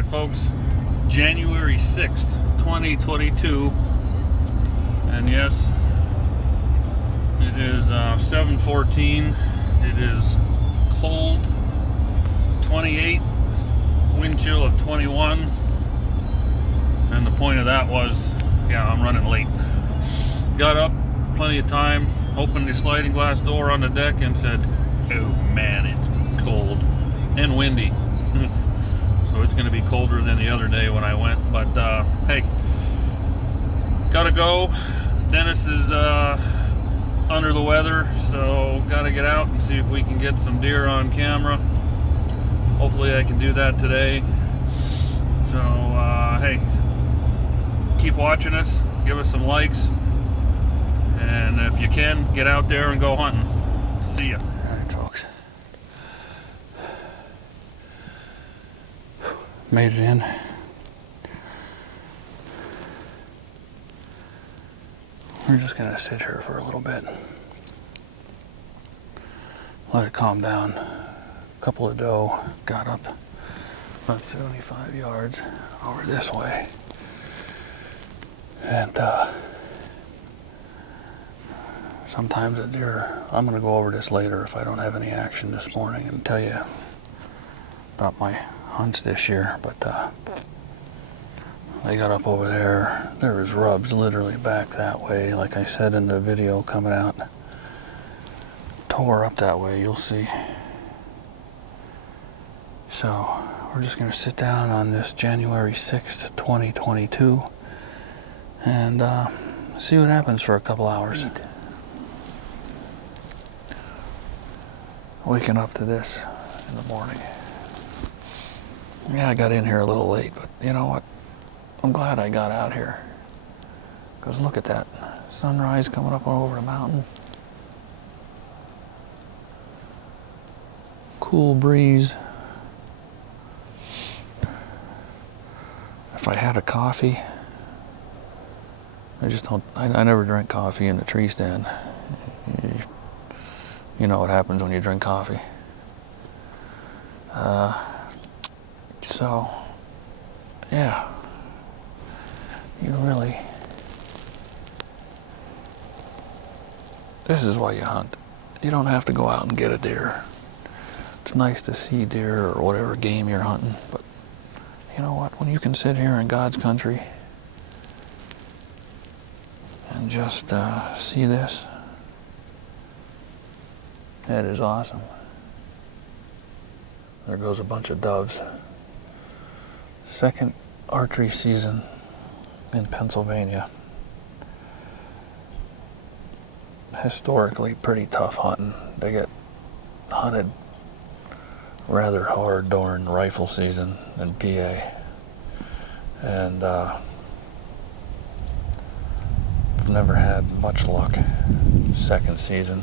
Alright folks, January 6th, 2022, and yes, it is 7:14. It is cold, 28, wind chill of 21, and the point of that was, yeah, I'm running late. Got up, plenty of time, opened the sliding glass door on the deck and said, oh man, it's cold and windy. So it's going to be colder than the other day when I went, but hey, gotta go. Dennis is under the weather, so gotta get out and see if we can get some deer on camera. Hopefully I can do that today. So hey, keep watching us, give us some likes, and if you can, get out there and go hunting. See ya. Alright folks, made it in. We're just gonna sit here for a little bit, let it calm down. A couple of doe got up about 75 yards over this way, and sometimes a deer, I'm gonna go over this later if I don't have any action this morning and tell you about my hunts this year, but they got up over there. There was rubs literally back that way, like I said in the video coming out. Tore up that way, you'll see. So we're just gonna sit down on this January 6th, 2022 and see what happens for a couple hours. Waking up to this in the morning. Yeah, I got in here a little late, but you know what? I'm glad I got out here. Because look at that. Sunrise coming up over the mountain. Cool breeze. If I had a coffee, I never drank coffee in the tree stand. You know what happens when you drink coffee. So, yeah. This is why you hunt. You don't have to go out and get a deer. It's nice to see deer or whatever game you're hunting, but you know what? When you can sit here in God's country and just see this, that is awesome. There goes a bunch of doves. Second archery season in Pennsylvania. Historically pretty tough hunting. They get hunted rather hard during rifle season in PA. And I've never had much luck second season.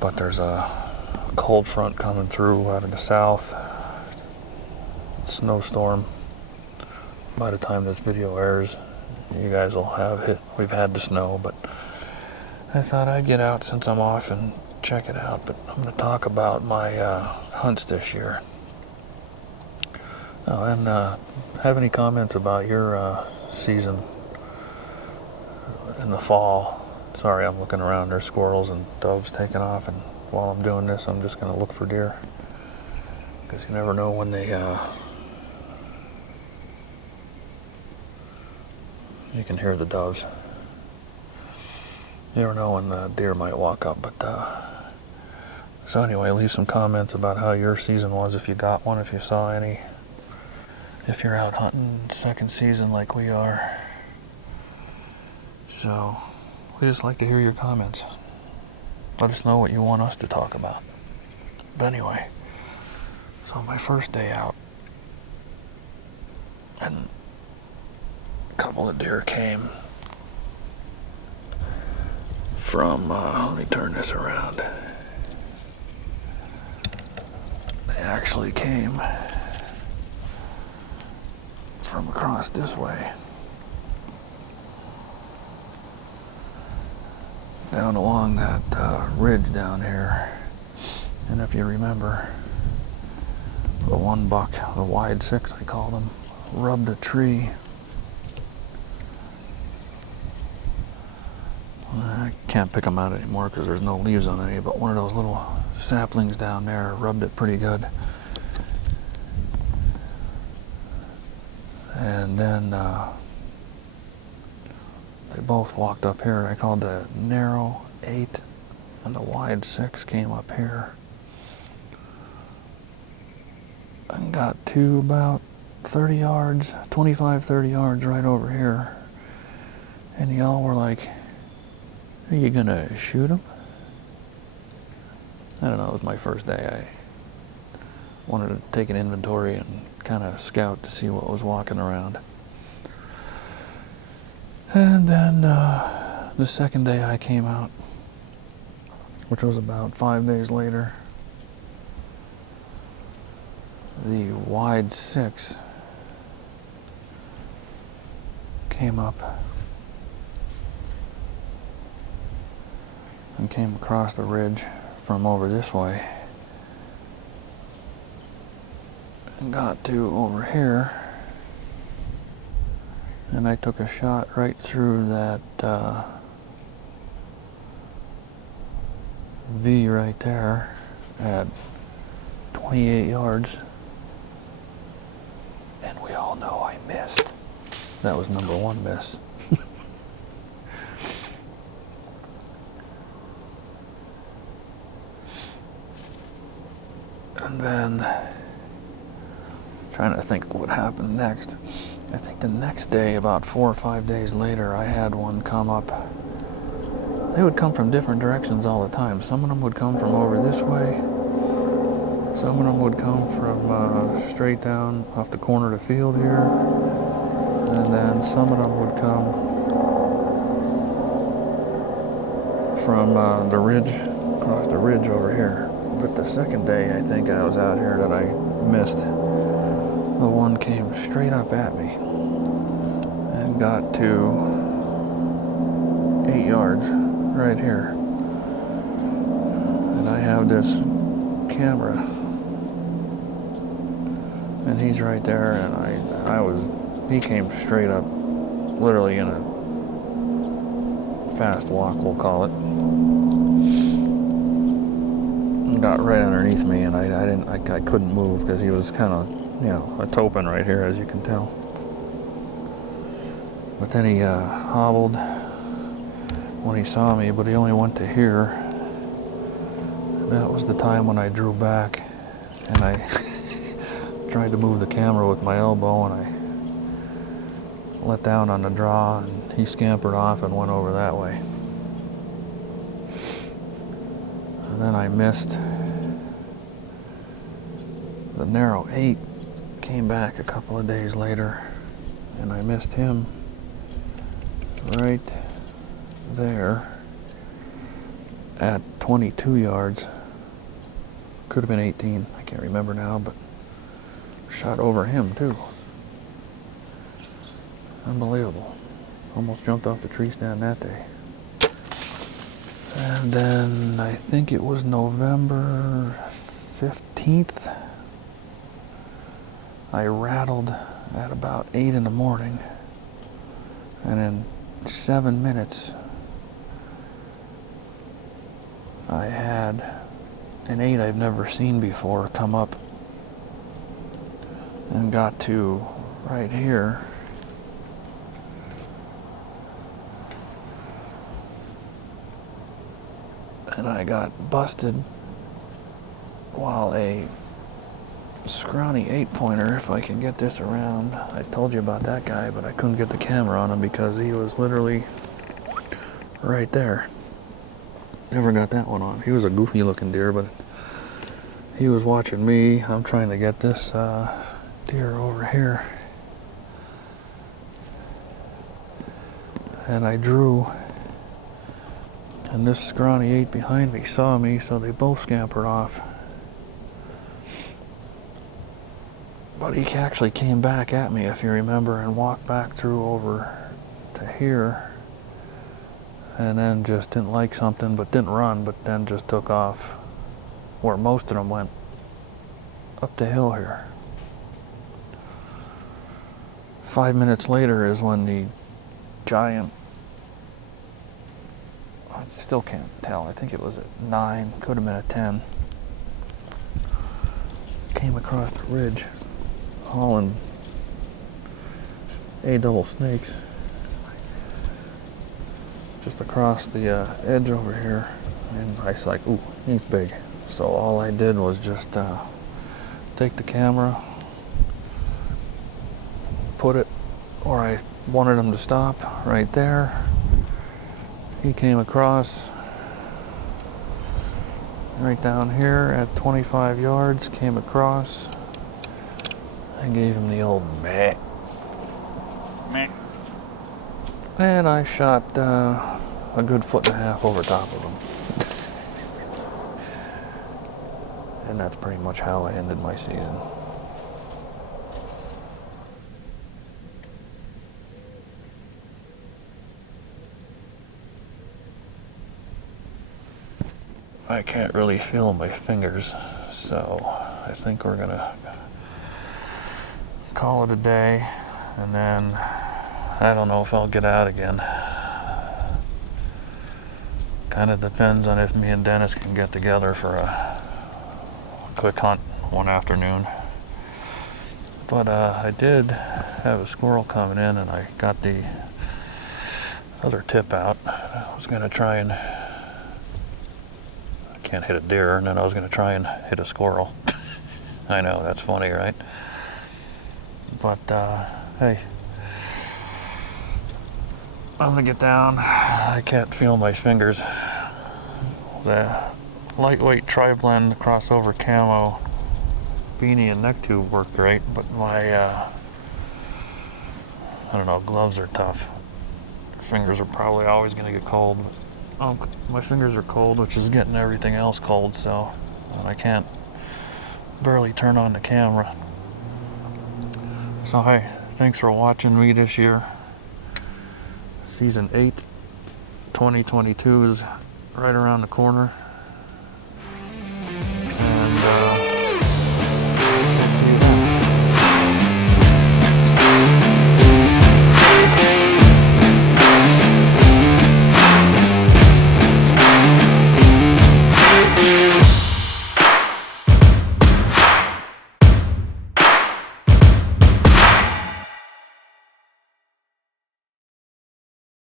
But there's a cold front coming through out of the south. Snowstorm. By the time this video airs, you guys will have it. We've had the snow, but I thought I'd get out since I'm off and check it out. But I'm going to talk about my hunts this year. Oh, and have any comments about your season in the fall? Sorry, I'm looking around. There's squirrels and doves taking off, and while I'm doing this, I'm just going to look for deer. Because you never know when they... you can hear the doves. You never know when the deer might walk up, but so anyway, leave some comments about how your season was, if you got one, if you saw any, if you're out hunting second season like we are. So we just like to hear your comments. Let us know what you want us to talk about. But anyway, so my first day out, and a couple of deer came from, let me turn this around. They actually came from across this way, down along that ridge down here. And if you remember, The one buck, the wide 6 I called him, rubbed a tree. I can't pick them out anymore because there's no leaves on any, but one of those little saplings down there rubbed it pretty good. And then they both walked up here. I called the narrow 8 and the wide 6 came up here. And got to about 30 yards, 25, 30 yards right over here. And y'all were like, are you gonna shoot him? I don't know, it was my first day. I wanted to take an inventory and kind of scout to see what was walking around. And then the second day I came out, which was about 5 days later, the wide 6 came up and came across the ridge from over this way and got to over here, and I took a shot right through that V right there at 28 yards. And we all know I missed. That was number 1 miss. And then, trying to think what happened next. I think the next day, about 4 or 5 days later, I had one come up. They would come from different directions all the time. Some of them would come from over this way. Some of them would come from straight down off the corner of the field here. And then some of them would come from the ridge, across the ridge over here. But the second day I think I was out here that I missed, the one came straight up at me and got to 8 yards right here. And I have this camera. And he's right there, and he came straight up, literally in a fast walk, we'll call it. And got right underneath me, and I couldn't move because he was kind of, a topin right here, as you can tell. But then he hobbled when he saw me, but he only went to here. That was the time when I drew back, and I tried to move the camera with my elbow, and I let down on the draw, and he scampered off and went over that way. And then I missed the narrow 8, came back a couple of days later, and I missed him right there at 22 yards. Could have been 18, I can't remember now, but shot over him too. Unbelievable. Almost jumped off the tree stand that day. And then I think it was November 15th. I rattled at about 8 in the morning, and in 7 minutes I had an 8 I've never seen before come up and got to right here. And I got busted while a scrawny 8-pointer, if I can get this around. I told you about that guy, but I couldn't get the camera on him because he was literally right there. Never got that one on. He was a goofy looking deer, but he was watching me. I'm trying to get this deer over here. And I drew, and this scrawny 8 behind me saw me, so they both scampered off. But he actually came back at me, if you remember, and walked back through over to here, and then just didn't like something, but didn't run, but then just took off where most of them went. up the hill here. 5 minutes later is when the giant, I still can't tell, I think it was at 9, could have been at 10, came across the ridge hauling double snakes just across the edge over here, and I was like, ooh, he's big. So all I did was just take the camera, put it where I wanted him to stop, right there. He came across right down here at 25 yards, came across. I gave him the old meh. Meh. And I shot a good 1.5 feet over top of him. And that's pretty much how I ended my season. I can't really feel my fingers, so I think we're gonna call it a day, and then I don't know if I'll get out again. Kind of depends on if me and Dennis can get together for a quick hunt one afternoon. But I did have a squirrel coming in, and I got the other tip out. I was gonna try and, I can't hit a deer, and then I was gonna try and hit a squirrel. I know, that's funny, right? But hey, I'm gonna get down. I can't feel my fingers. The lightweight tri-blend crossover camo beanie and neck tube work great, but my I don't know, gloves are tough. Fingers are probably always gonna get cold. Oh, my fingers are cold, which is getting everything else cold, so I can't barely turn on the camera. So hey, thanks for watching me this year. Season 8, 2022 is right around the corner.